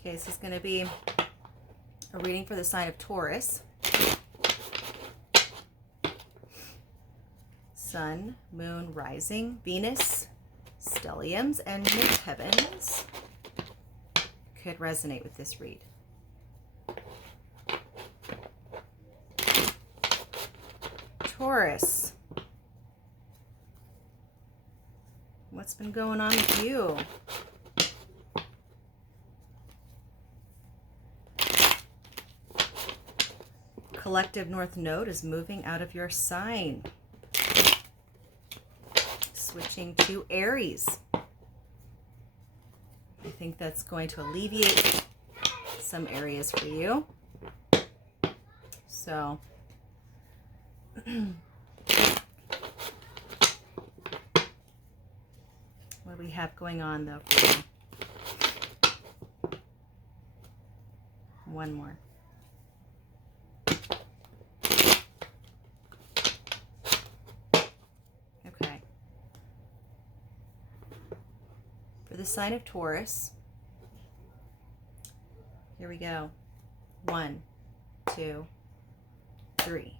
Okay, this is going to be a reading for the sign of Taurus. Sun, Moon, Rising, Venus, stelliums, and midheavens could resonate with this read. Taurus, what's been going on with you? Collective North Node is moving out of your sign. Switching to Aries. I think that's going to alleviate some areas for you. So, what do we have going on though for you? One more. Okay. For the sign of Taurus, here we go. 1, 2, 3.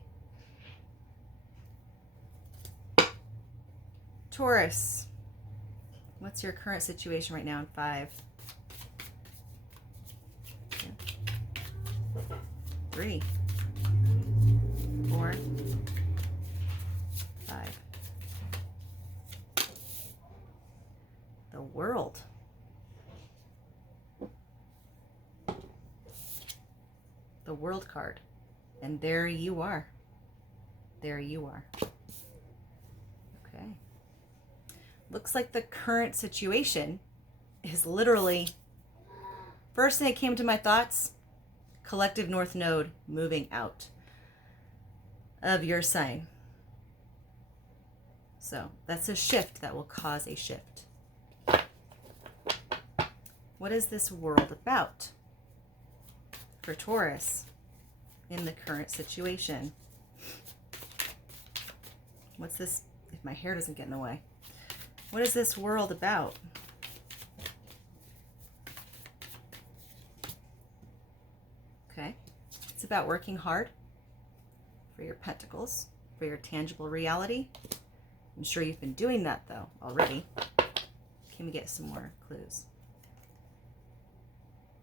Taurus, what's your current situation right now in 5, 3, 4, 5. The World. The World card. And there you are. There you are. Okay. Looks like the current situation is literally, first thing that came to my thoughts, collective North Node moving out of your sign. So that's a shift that will cause a shift. What is this world about for Taurus in the current situation? What's this, if my hair doesn't get in the way? What is this world about? Okay, it's about working hard for your pentacles, for your tangible reality. I'm sure you've been doing that though already. Can we get some more clues?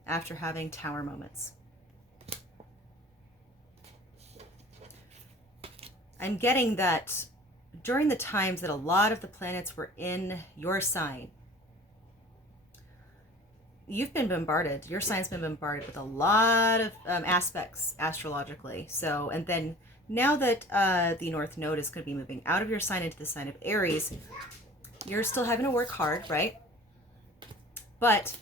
After having tower moments. I'm getting that during the times that a lot of the planets were in your sign, you've been bombarded. Your sign's been bombarded with a lot of aspects astrologically. So, and then now that the North Node is going to be moving out of your sign into the sign of Aries, you're still having to work hard, right? But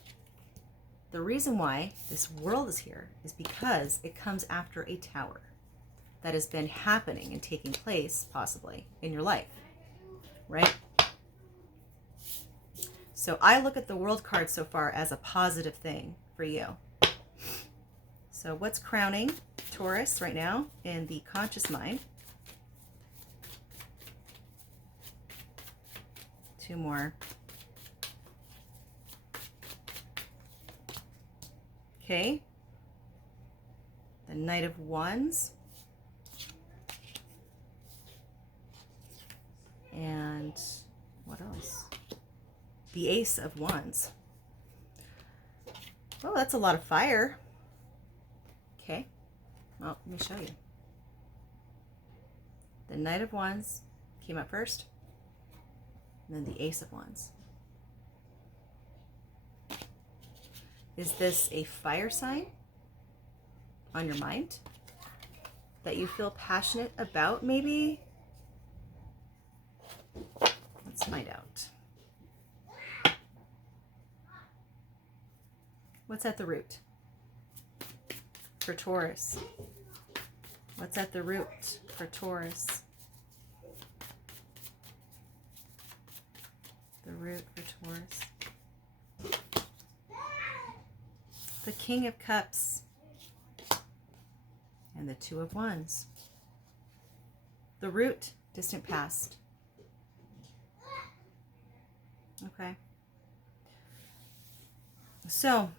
the reason why this world is here is because it comes after a tower that has been happening and taking place, possibly, in your life, right? So I look at the World card so far as a positive thing for you. So what's crowning Taurus right now in the conscious mind? 2 more. Okay. The Knight of Wands. And what else? The Ace of Wands. Oh, that's a lot of fire. Okay. Well, let me show you. The Knight of Wands came up first. And then the Ace of Wands. Is this a fire sign on your mind that you feel passionate about, maybe? Let's find out. What's at the root for Taurus? What's at the root for Taurus? The root for Taurus. The King of Cups and the Two of Wands. The root, distant past. Okay. So,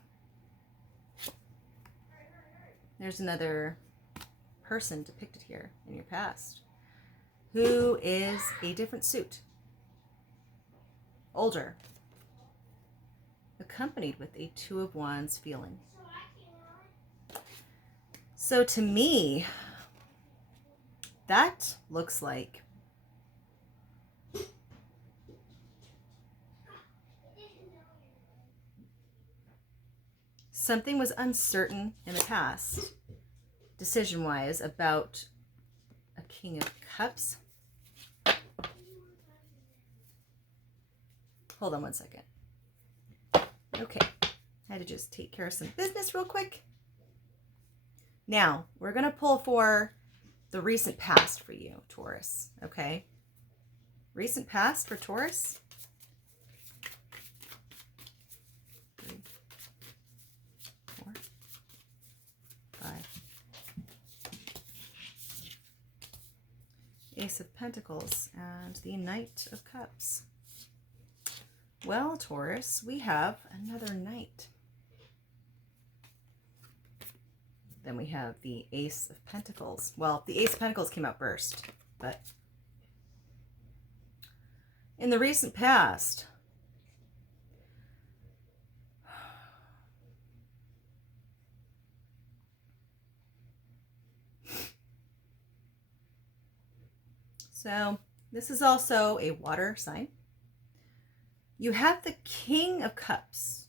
There's another person depicted here in your past who is a different suit, older, accompanied with a Two of Wands feeling. So to me, that looks like something was uncertain in the past, decision-wise, about a King of Cups. Hold on one second. Okay, I had to just take care of some business real quick. Now, we're going to pull for the recent past for you, Taurus, okay? Recent past for Taurus. 3, 4, 5. Ace of Pentacles and the Knight of Cups. Well, Taurus, we have another Knight. Then we have the Ace of Pentacles. Well, the Ace of Pentacles came out first, but in the recent past, so this is also a water sign. You have the King of Cups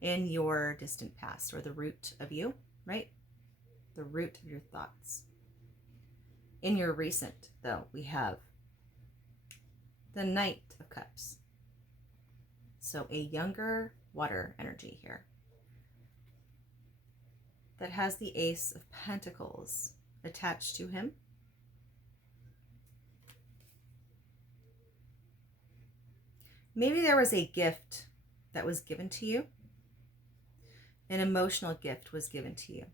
in your distant past, or the root of you, right? The root of your thoughts. In your recent, though, we have the Knight of Cups. So a younger water energy here that has the Ace of Pentacles attached to him. Maybe there was a gift that was given to you. An emotional gift was given to you.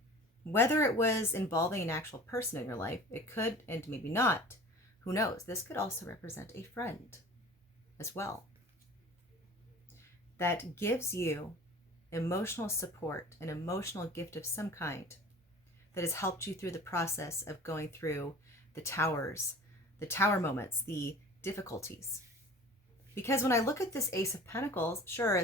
Whether it was involving an actual person in your life, it could, and maybe not. Who knows? This could also represent a friend as well. That gives you emotional support, an emotional gift of some kind that has helped you through the process of going through the towers, the tower moments, the difficulties. Because when I look at this Ace of Pentacles, sure,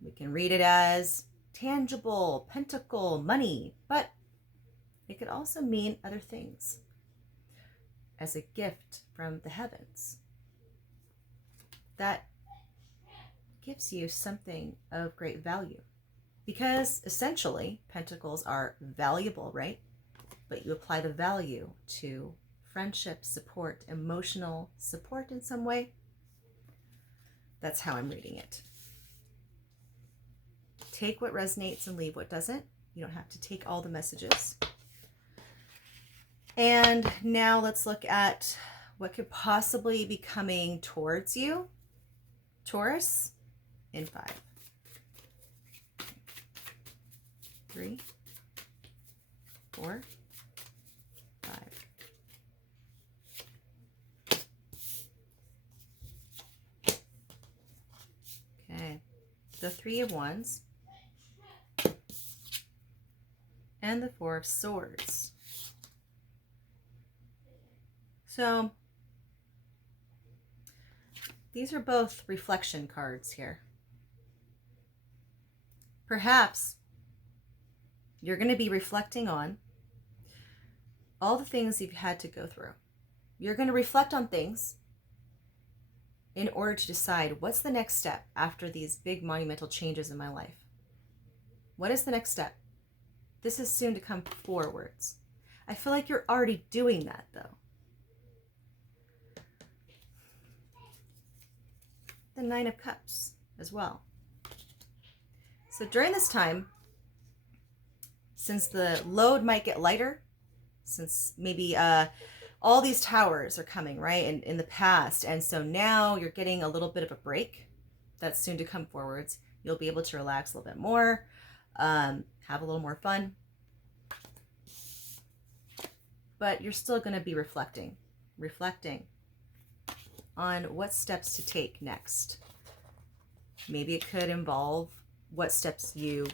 we can read it as tangible, pentacle, money, but it could also mean other things as a gift from the heavens that gives you something of great value. Because essentially, pentacles are valuable, right? But you apply the value to friendship, support, emotional support in some way. That's how I'm reading it. Take what resonates and leave what doesn't. You don't have to take all the messages. And now let's look at what could possibly be coming towards you, Taurus, in 5. 3, 4, 5. Okay, the Three of Wands and the Four of Swords. So these are both reflection cards here. Perhaps you're going to be reflecting on all the things you've had to go through. You're going to reflect on things in order to decide what's the next step after these big monumental changes in my life. What is the next step? This is soon to come forwards. I feel like you're already doing that, though. The Nine of Cups as well. So during this time, since the load might get lighter, since maybe all these towers are coming, right, in the past, and so now you're getting a little bit of a break that's soon to come forwards. You'll be able to relax a little bit more, have a little more fun, but you're still going to be reflecting on what steps to take next. Maybe it could involve what steps you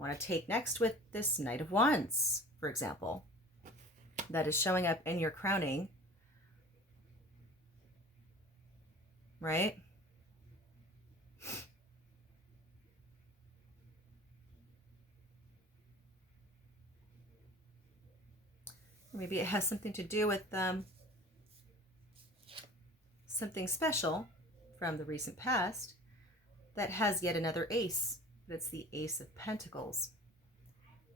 want to take next with this Knight of Wands, for example, that is showing up in your crowning, right? Maybe it has something to do with something special from the recent past that has yet another ace. That's the Ace of Pentacles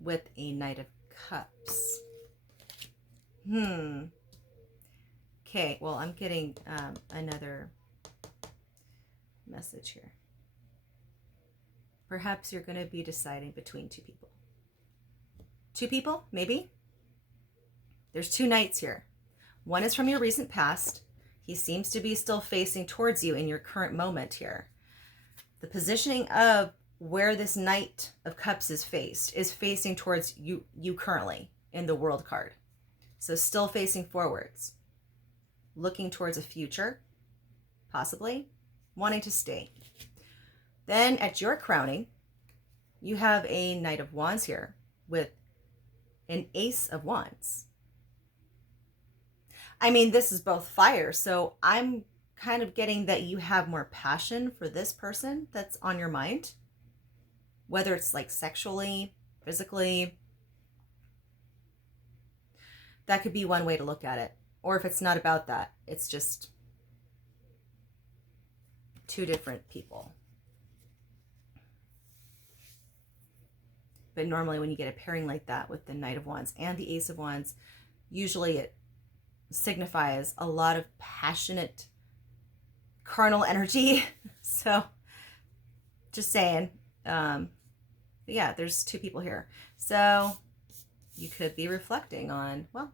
with a Knight of Cups. Okay, well, I'm getting another message here. Perhaps you're going to be deciding between two people. Two people, maybe? There's two knights here. One is from your recent past. He seems to be still facing towards you in your current moment here. The positioning of where this Knight of Cups is facing towards you currently in the World card. So still facing forwards, looking towards a future, possibly, wanting to stay. Then at your crowning, you have a Knight of Wands here with an Ace of Wands. I mean, this is both fire, so I'm kind of getting that you have more passion for this person that's on your mind, whether it's like sexually, physically. That could be one way to look at it. Or if it's not about that, it's just two different people. But normally when you get a pairing like that with the Knight of Wands and the Ace of Wands, usually it signifies a lot of passionate carnal energy. So just saying, yeah, there's two people here. So you could be reflecting on, well,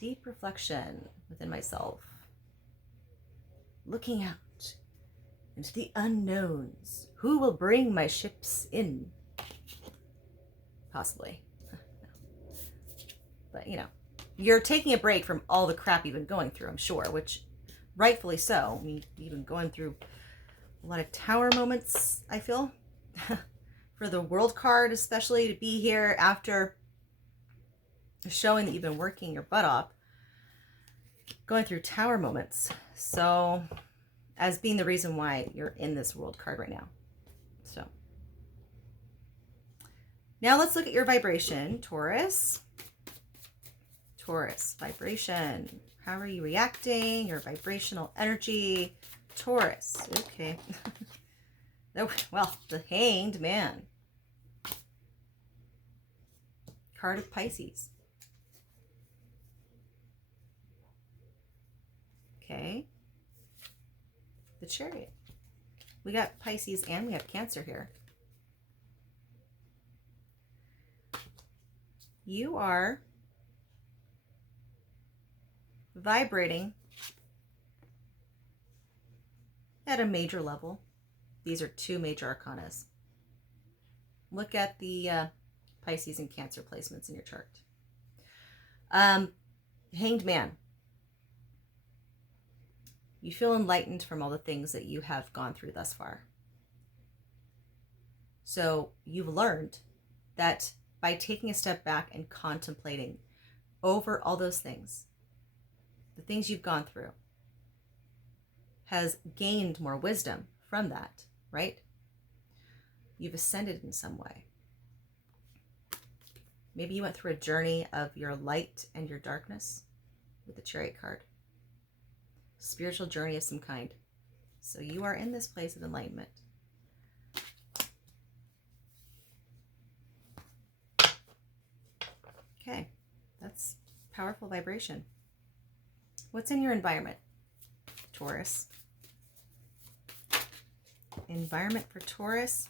deep reflection within myself, looking out into the unknowns. Who will bring my ships in? Possibly. But, you know, you're taking a break from all the crap you've been going through, I'm sure, which rightfully so. I mean, you've been going through a lot of tower moments, I feel. For the World card, especially, to be here after showing that you've been working your butt off, going through tower moments. So, as being the reason why you're in this World card right now. So, now let's look at your vibration, Taurus. Taurus, vibration. How are you reacting? Your vibrational energy, Taurus. Okay. Well, the Hanged Man. Card of Pisces. Okay. The Chariot. We got Pisces and we have Cancer here. You are vibrating at a major level. These are two major arcanas. Look at the Pisces and Cancer placements in your chart. Hanged Man. You feel enlightened from all the things that you have gone through thus far. So you've learned that by taking a step back and contemplating over all those things, the things you've gone through, has gained more wisdom from that, right? You've ascended in some way. Maybe you went through a journey of your light and your darkness with the Chariot card. Spiritual journey of some kind. So you are in this place of enlightenment. Okay, that's powerful vibration. What's in your environment, Taurus? Environment for Taurus.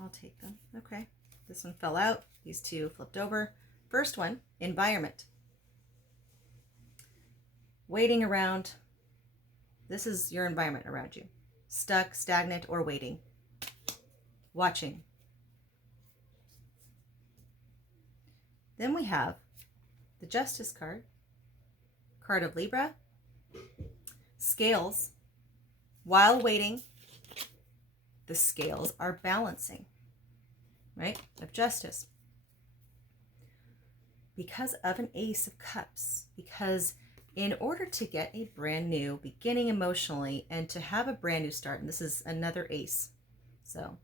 I'll take them. Okay. This one fell out. These two flipped over. First one, environment. Waiting around. This is your environment around you. Stuck, stagnant, or waiting. Watching. Then we have the Justice card. Card of Libra. Scales, while waiting, the scales are balancing, right? Of justice. Because of an Ace of Cups, because in order to get a brand new beginning emotionally and to have a brand new start, and this is another ace. So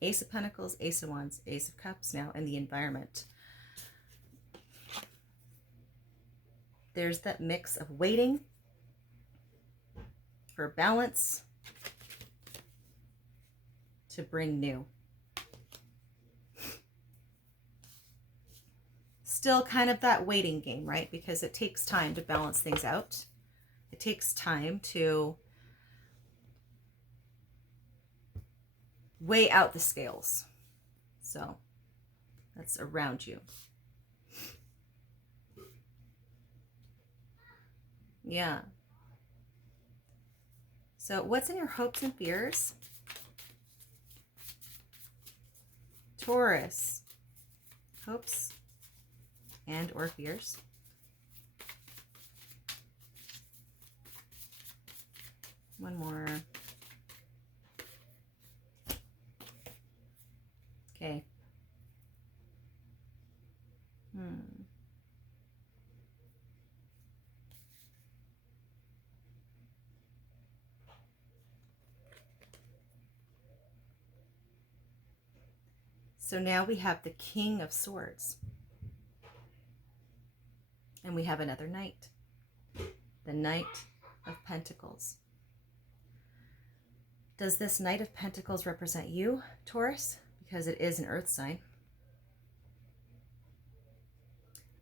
Ace of Pentacles, Ace of Wands, Ace of Cups now in the environment. There's that mix of waiting for balance to bring new. Still kind of that waiting game, right? Because it takes time to balance things out. It takes time to weigh out the scales. So that's around you. Yeah. So what's in your hopes and fears? Taurus. Hopes and or fears. One more. Okay. So now we have the King of Swords. And we have another Knight. The Knight of Pentacles. Does this Knight of Pentacles represent you, Taurus? Because it is an earth sign.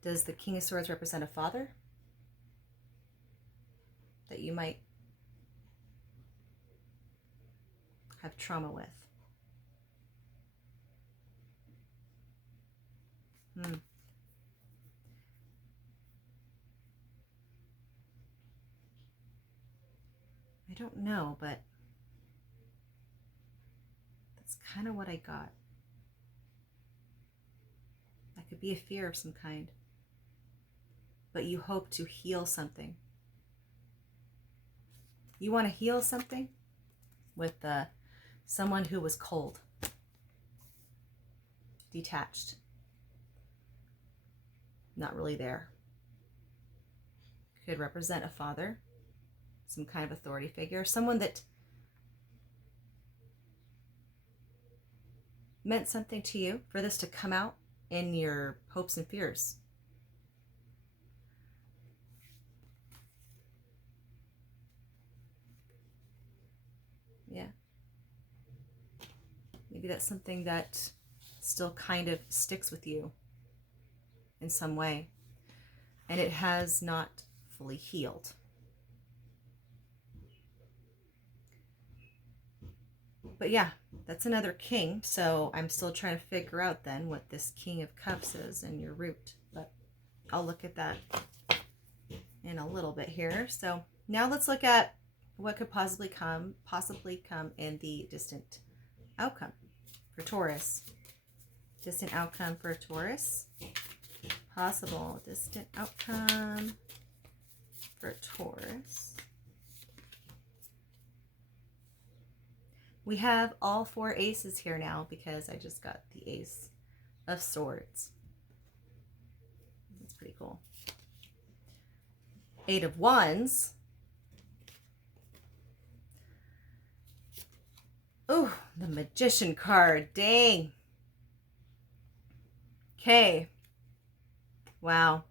Does the King of Swords represent a father that you might have trauma with? I don't know, but that's kind of what I got. That could be a fear of some kind. But you hope to heal something. You want to heal something with someone who was cold, detached, not really there. Could represent a father, some kind of authority figure, someone that meant something to you, for this to come out in your hopes and fears. Yeah. Maybe that's something that still kind of sticks with you in some way, and it has not fully healed. But yeah, that's another king, so I'm still trying to figure out then what this King of Cups is in your root, but I'll look at that in a little bit here. So now let's look at what could possibly come in the distant outcome for Taurus. Distant outcome for Taurus. Possible distant outcome for Taurus. We have all four aces here now because I just got the Ace of Swords. That's pretty cool. Eight of Wands. Oh, the Magician card. Dang. Okay. Wow.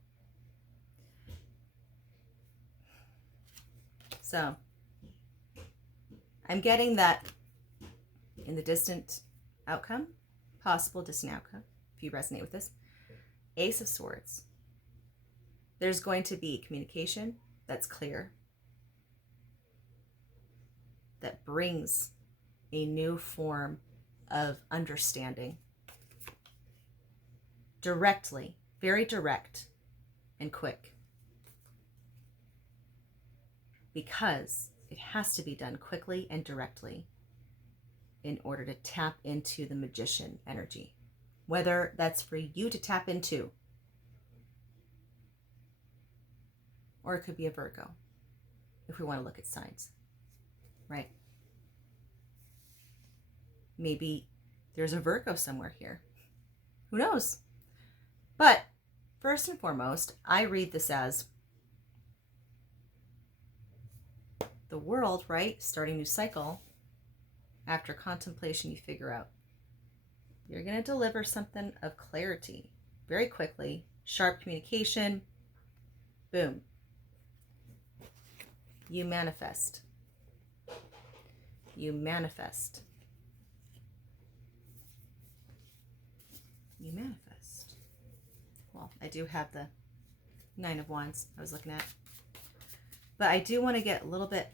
So, I'm getting that in the distant outcome, possible distant outcome, if you resonate with this, Ace of Swords. There's going to be communication that's clear, that brings a new form of understanding. Directly, very direct and quick. Because it has to be done quickly and directly in order to tap into the Magician energy. Whether that's for you to tap into, or it could be a Virgo. if we want to look at signs, right? Maybe there's a Virgo somewhere here. Who knows? But first and foremost, I read this as the world, right? Starting a new cycle. After contemplation, you figure out you're going to deliver something of clarity very quickly, sharp communication, boom. You manifest. You manifest. You manifest. Well, I do have the Nine of Wands I was looking at. But I do want to get a little bit,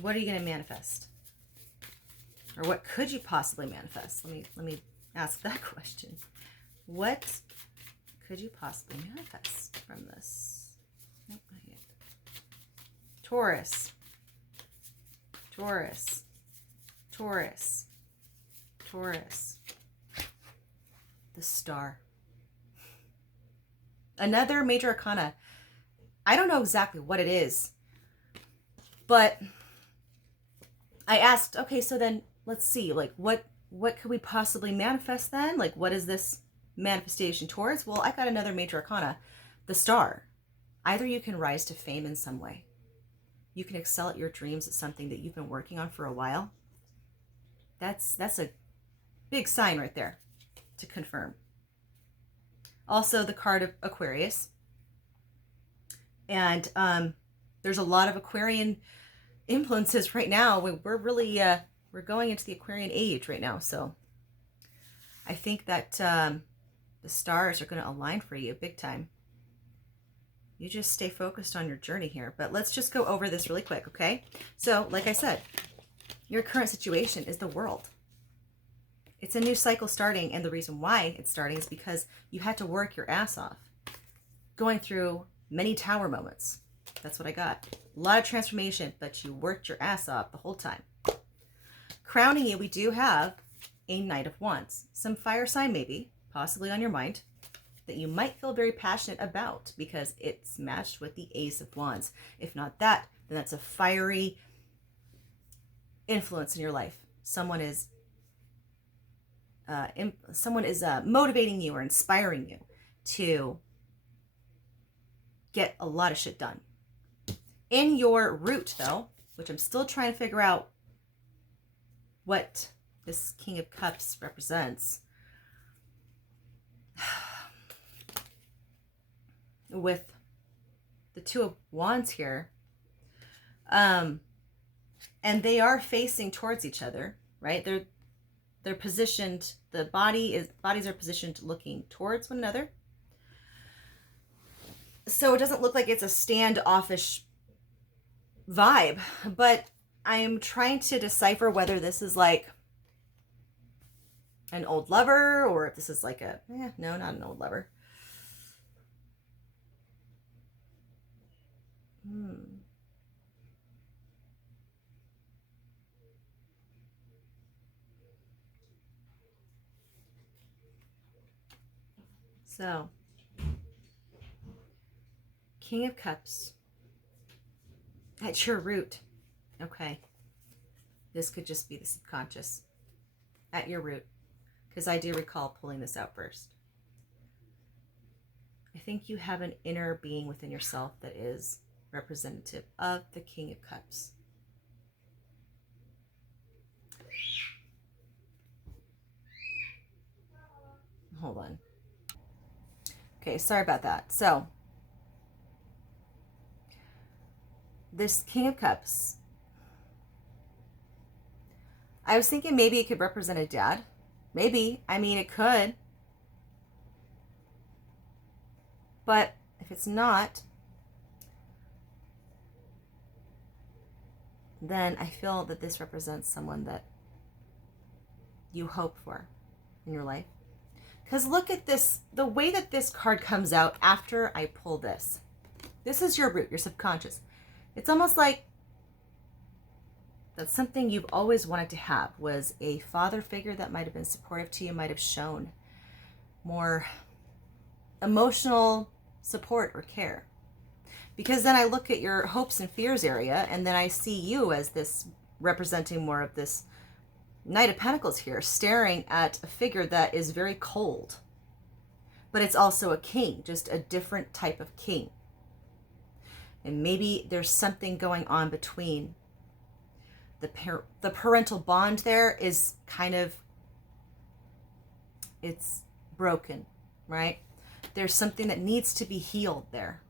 what are you going to manifest? Or what could you possibly manifest? Let me ask that question. What could you possibly manifest from this? Nope, not yet. Taurus. Taurus. Taurus. Taurus. The Star. Another major arcana. I don't know exactly what it is, but I asked, okay, so then let's see, like what could we possibly manifest then? Like, what is this manifestation towards? Well, I got another major arcana, the Star. Either you can rise to fame in some way. You can excel at your dreams at something that you've been working on for a while. That's a big sign right there to confirm. Also, the card of Aquarius. And there's a lot of Aquarian influences right now. We're really, we're going into the Aquarian age right now. So I think that the stars are going to align for you big time. You just stay focused on your journey here. But let's just go over this really quick, okay? So, like I said, your current situation is the world. It's a new cycle starting, and the reason why it's starting is because you had to work your ass off. Going through many tower moments. That's what I got. A lot of transformation, but you worked your ass off the whole time. Crowning you, we do have a Knight of Wands. Some fire sign maybe, possibly on your mind, that you might feel very passionate about because it's matched with the Ace of Wands. If not that, then that's a fiery influence in your life. Someone is motivating you or inspiring you to get a lot of shit done. In your root, though, which I'm still trying to figure out what this King of Cups represents, with the Two of Wands here, and they are facing towards each other, right? They're positioned, bodies are positioned looking towards one another. So it doesn't look like it's a standoffish vibe, but I am trying to decipher whether this is like an old lover or if this is like no, not an old lover. So, King of Cups at your root. Okay. This could just be the subconscious at your root, because I do recall pulling this out first. I think you have an inner being within yourself that is representative of the King of Cups. Hold on. Okay, sorry about that. So, this King of Cups, I was thinking maybe it could represent a dad. Maybe. I mean, it could. But if it's not, then I feel that this represents someone that you hope for in your life. Because look at this, the way that this card comes out after I pull this. This is your root, your subconscious. It's almost like that's something you've always wanted to have, was a father figure that might have been supportive to you, might have shown more emotional support or care. Because then I look at your hopes and fears area, and then I see you as this representing more of this Knight of Pentacles here, staring at a figure that is very cold. But it's also a king, just a different type of king. And maybe there's something going on between the parental bond there is kind of, it's broken, right? There's something that needs to be healed there.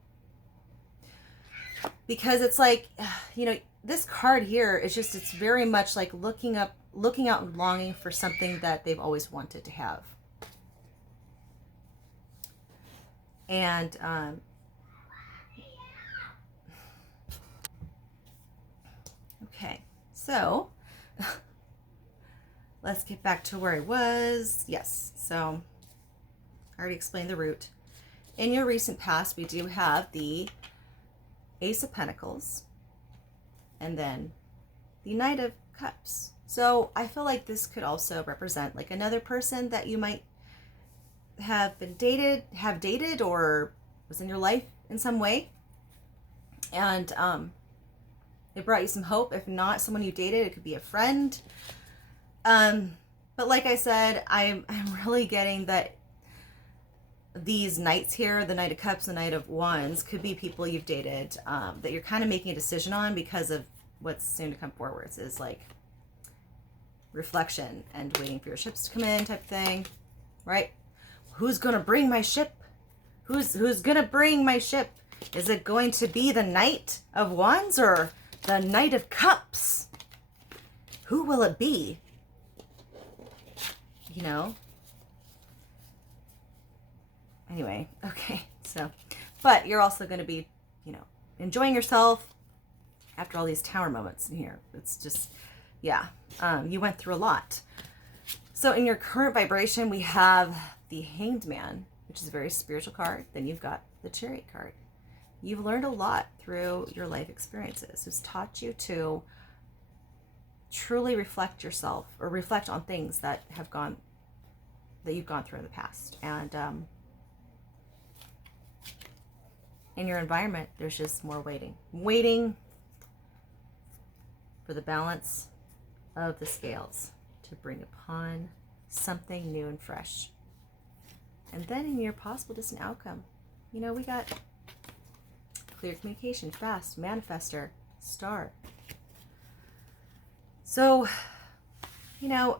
Because it's like, you know, this card here is just, it's very much like looking out and longing for something that they've always wanted to have. And okay, so let's get back to where I was. Yes, so I already explained the root. In your recent past, we do have the Ace of Pentacles and then the Knight of Cups. So I feel like this could also represent like another person that you might have dated or was in your life in some way. And it brought you some hope. If not someone you dated, it could be a friend. But like I said, I'm really getting that these knights here, the Knight of Cups, the Knight of Wands, could be people you've dated that you're kind of making a decision on because of what's soon to come forward. Is like reflection and waiting for your ships to come in type thing, right? Who's gonna bring my ship? Who's gonna bring my ship? Is it going to be the Knight of Wands or the Knight of Cups? Who will it be? You know? Anyway, okay, so, but you're also going to be, you know, enjoying yourself after all these tower moments in here. It's just, yeah, you went through a lot. So in your current vibration, we have the Hanged Man, which is a very spiritual card. Then you've got the Chariot card. You've learned a lot through your life experiences. It's taught you to truly reflect yourself or reflect on things that you've gone through in the past. And in your environment, there's just more waiting for the balance of the scales to bring upon something new and fresh. And then in your possible distant outcome, you know, we got clear communication, fast, manifester, star. So, you know,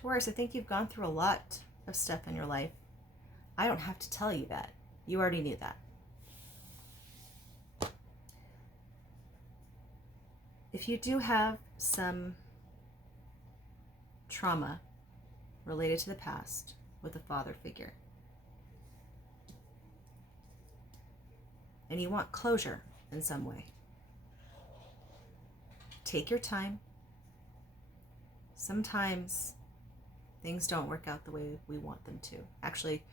Taurus, I think you've gone through a lot of stuff in your life. I don't have to tell you that. You already knew that. If you do have some trauma related to the past with a father figure, and you want closure in some way, take your time. Sometimes things don't work out the way we want them to. Actually,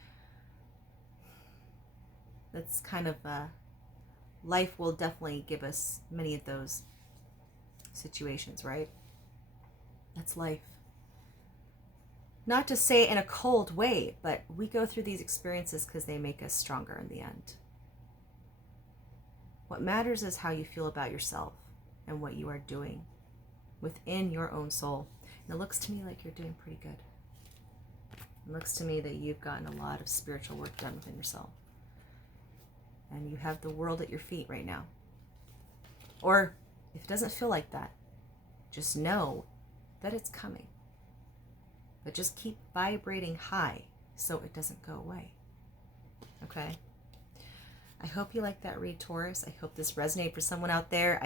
that's kind of life will definitely give us many of those situations, right? That's life. Not to say in a cold way, but we go through these experiences because they make us stronger in the end. What matters is how you feel about yourself and what you are doing within your own soul. And it looks to me like you're doing pretty good. It looks to me that you've gotten a lot of spiritual work done within yourself. And you have the world at your feet right now. Or if it doesn't feel like that, just know that it's coming. But just keep vibrating high so it doesn't go away. Okay? I hope you like that read, Taurus. I hope this resonated for someone out there.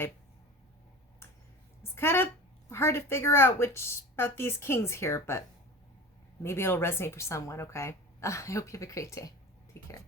It's kind of hard to figure out which about these kings here, but maybe it'll resonate for someone, okay? I hope you have a great day. Take care.